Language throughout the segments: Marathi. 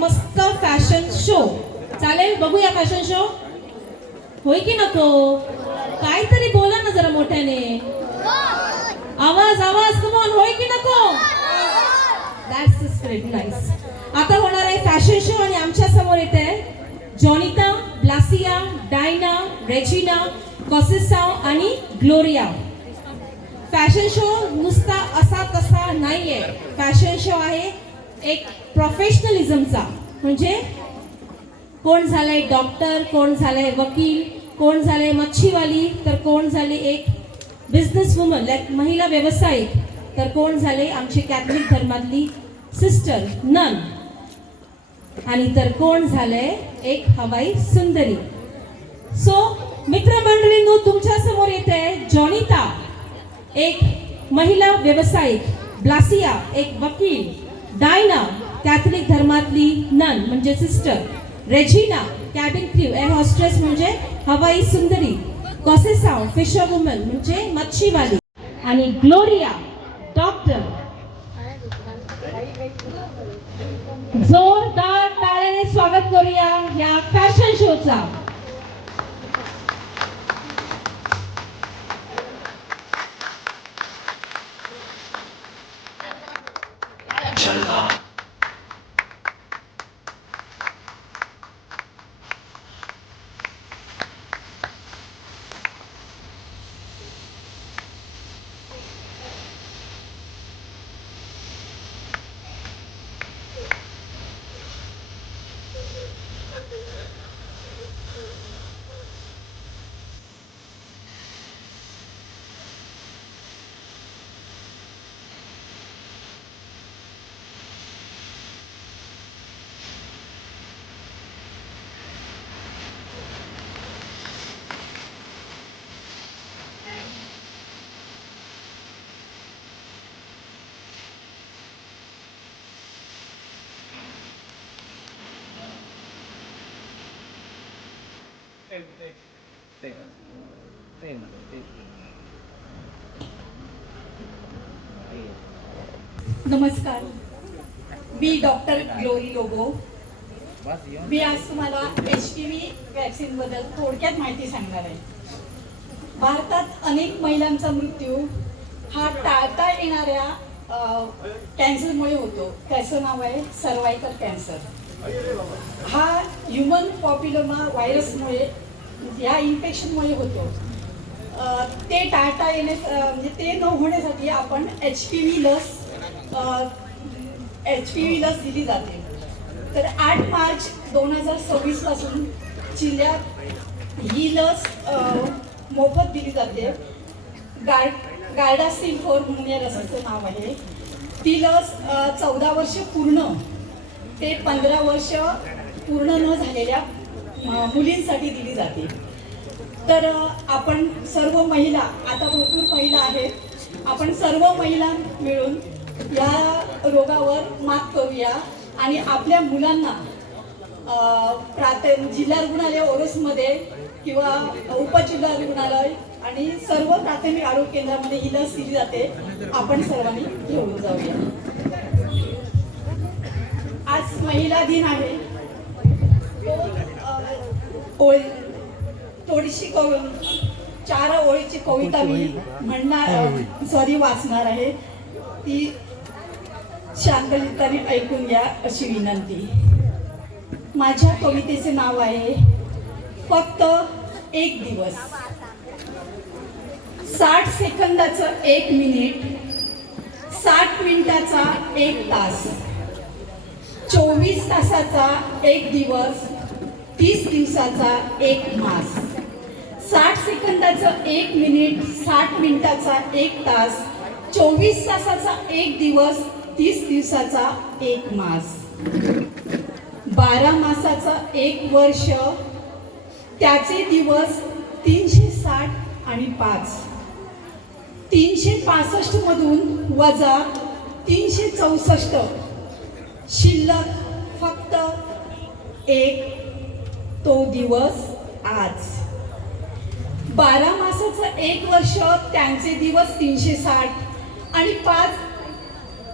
मस्त फॅशन शो. चालेल, बघूया फॅशन शो. होय की नको? काहीतरी बोला ना जरा मोठ्याने. आवाज आवाज, कम ऑन. होय की नको? That's the spirit. नाईस. आता होणार आहे फॅशन शो आणि आमच्या समोर येते जॉनिता, ब्लासिया, डायना, रेजिना, कॉसेसाव आणि ग्लोरिया. फॅशन शो नुसता असा तसा नाहीये. फॅशन शो आहे एक प्रोफेशनलिझमचा. म्हणजे कोण झालंय डॉक्टर, कोण झालंय वकील, कोण झालंय मच्छीवाली, तर कोण झाले एक बिझनेस वुमन लाईक महिला व्यावसायिक, तर कोण झाले आमची कॅथलिक धर्मातली सिस्टर नन, आणि तर कोण झालंय एक हवाई सुंदरी. सो मित्रमंडळींनो, तुमच्या समोर येते जॉनिता, एक महिला व्यावसायिक, ब्लासिया एक वकील, डायना कॅथलिक धर्मातली नन म्हणजे sister, Regina cabin crew air hostess म्हणजे हवाई सुंदरी, कॉसेसाव फिशर वुमन म्हणजे मच्छीवाली, आणि ग्लोरिया डॉक्टर. जोरदार टाळ्याने स्वागत करूया या फॅशन शोचा. नमस्कार, मी डॉक्टर ग्लोरी लोबो. मी आज तुम्हाला HPV वॅक्सिन बद्दल थोडक्यात माहिती सांगणार आहे. भारतात अनेक महिलांचा मृत्यू हा टाळता येणाऱ्या कॅन्सरमुळे होतो. त्याचं नाव आहे सर्वायकल कॅन्सर. हा ह्युमन पॉप्युलोमा व्हायरसमुळे, या इन्फेक्शनमुळे होतो. ते टाळता येणे म्हणजे ते न होण्यासाठी आपण HPV लस दिली जाते. तर 8 मार्च 2026 पासून जिल्ह्यात ही लस मोफत दिली जाते. गार्डासिल 4 म्हणून या लसीचं नाव आहे. ती लस 14 वर्ष पूर्ण ते 15 वर्ष पूर्ण न झालेल्या मुलींसाठी दिली जाते. तर आपण सर्व महिला, आता भरपूर महिला आहेत, आपण सर्व महिला मिळून या रोगावर मात करूया आणि आपल्या मुलांना जिल्हा रुग्णालय ओरोसमध्ये किंवा उपजिल्हा रुग्णालय आणि सर्व प्राथमिक आरोग्य केंद्रामध्ये ही लस दिली जाते. आपण सर्वांनी घेऊन जाऊया. आज महिला दिन आहे. थोडीशी 4 ओळीची कविता मी वाचणार आहे. ती शांतचित्ताने ऐकून घ्या अशी विनंती. माझ्या कवितेचे नाव आहे फक्त एक दिवस. 60 सेकंदाचं 1 मिनिट, 60 मिनिटाचा 1 तास, 24 तासाचा 1 दिवस, 30 दिवसाचा 1 मास. 60 सेकंदाचं 1 मिनिट, 60 मिनिटाचा 1 तास, 24 तासाचा 1 दिवस, 30 दिवसाचा 1 मास. 12 मासाचा 1 वर्ष, त्याचे दिवस 360 आणि 5. 365 मधून वजा 364, शिल्लक फक्त 1, तो दिवस आज. 12 मासाचं 1 वर्ष, त्यांचे दिवस 360 आणि 5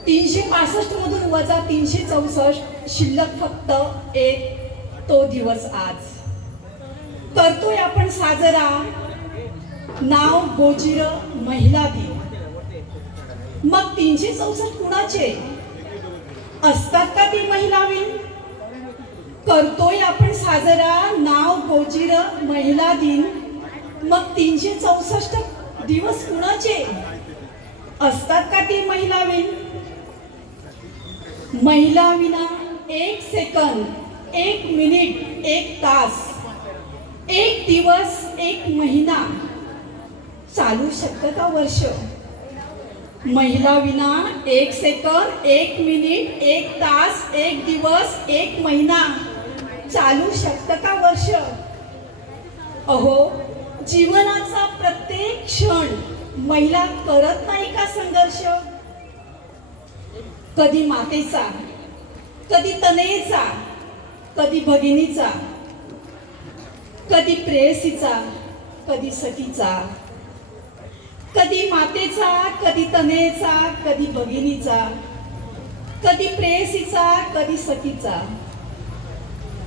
365 मधून वजा 364 शिल्लक फक्त एक तो दिवस आज करतोय आपण साजरा नाव गोजिर महिला दिन. मग 364 कुणाचे असतात का ती महिला दिन? करतोय आपण साजरा नाव गोजिर महिला दिन. मग 364 दिवस कुणाचे असतात का ती महिला दिन? महिला विना 1 सेकंद 1 मिनिट 1 तास 1 दिवस 1 महिना चालू शकतं का वर्ष? महिला विना 1 सेकंद 1 मिनिट 1 तास 1 दिवस 1 महिना चालू शकतं का वर्ष? अहो, जीवनाचा प्रत्येक क्षण महिला करत नाही का संघर्ष? कधी मातेचा, कधी तनयेचा, कधी भगिनीचा, कधी प्रेयसीचा, कधी सखीचा. कधी मातेचा, कधी तनयेचा, कधी भगिनीचा, कधी प्रेयसीचा, कधी सखीचा.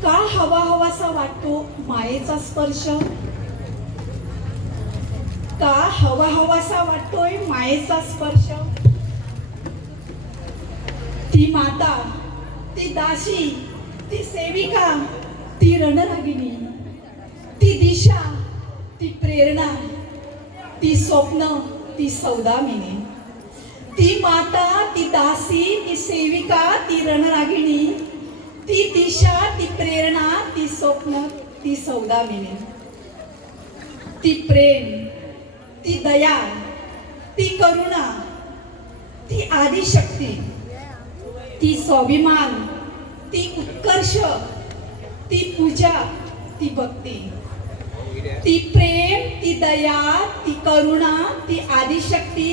का हवा हवासा वाटतो मायेचा स्पर्श? का हवा हवासा वाटतोय मायेचा स्पर्श? ती माता, ती दासी, ती सेविका, ती रणरागिणी, ती दिशा, ती प्रेरणा, ती स्वप्न, ती सौदामिनी. ती माता, ती दासी, ती सेविका, ती रणरागिणी, ती दिशा, ती प्रेरणा, ती स्वप्न, ती सौदामिनी. ती प्रेम, ती दया, ती करुणा, ती आदिशक्ती, ती स्वाभिमान, ती उत्कर्ष, ती पूजा, ती भक्ती. ती प्रेम, ती दया, ती करुणा, ती आदिशक्ती,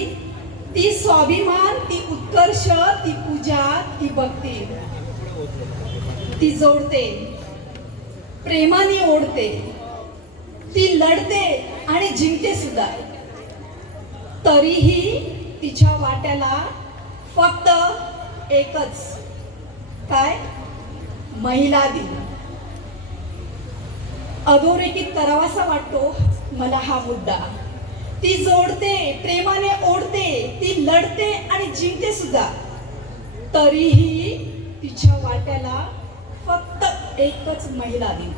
ती स्वाभिमान, ती उत्कर्ष, ती पूजा, ती भक्ती. ती जोडते, प्रेमाने ओढते, ती लढते आणि जिंकते सुद्धा. तरीही तिच्या वाट्याला फक्त एकच, काय? महिला दिन. अधोरेखित करावासा वाटतो मला हा मुद्दा. ती जोडते, प्रेमाने ओढते, ती लढते आणि जिंकते सुद्धा. तरीही तिच्या वाट्याला फक्त एकच महिला दिन.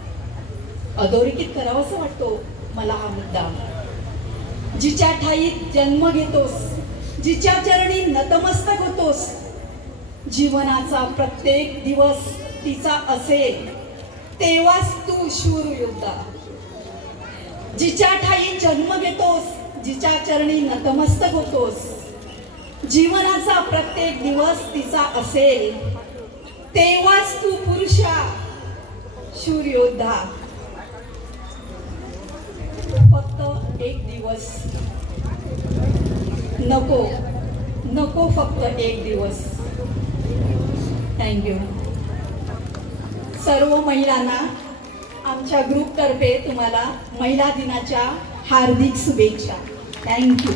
अधोरेखित करावासा वाटतो मला हा मुद्दा. जिच्या ठाई जन्म घेतोस, जिच्या चरणी नतमस्तक होतोस, जीवनाचा प्रत्येक दिवस तिचा असेल तेव्हाच तू शूर योद्धा. जिच्या ठाई जन्म घेतोस, जिच्या चरणी नतमस्तक होतोस, जीवनाचा प्रत्येक दिवस तिचा असेल तेव्हाच तू पुरुषा, शूर योद्धा. फक्त एक दिवस नको, नको फक्त एक दिवस. थँक्यू. सर्व महिलांना आमच्या ग्रुपतर्फे तुम्हाला महिला दिनाच्या हार्दिक शुभेच्छा. Thank you.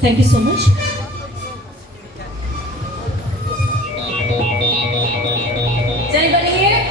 Thank you so much. Is anybody here?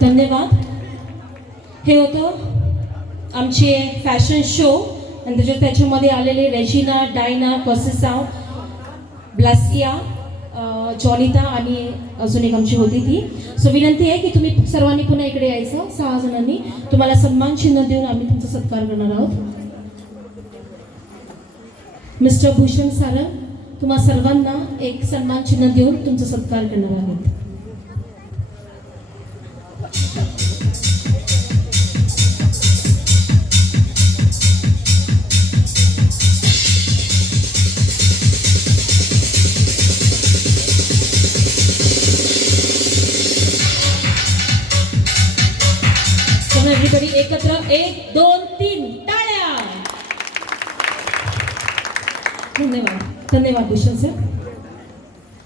धन्यवाद. हे होतं आमचे फॅशन शो आणि त्याच्यामध्ये आलेले रेजिना, डायना, कोसेसाव, ब्लासिया जॉनिता आणि अजून एक आमची होती ती. सो विनंती आहे की तुम्ही सर्वांनी पुन्हा इकडे यायचं. 6 जणांनी तुम्हाला सन्मान चिन्ह देऊन आम्ही तुमचा सत्कार करणार आहोत. मिस्टर भूषण सारंग तुम्हा सर्वांना एक सन्मान चिन्ह देऊन तुमचा सत्कार करणार आहोत. एव्हरीबडी एकत्र 1 2 3 टाळ्या. धन्यवाद. धन्यवाद भूषण सर.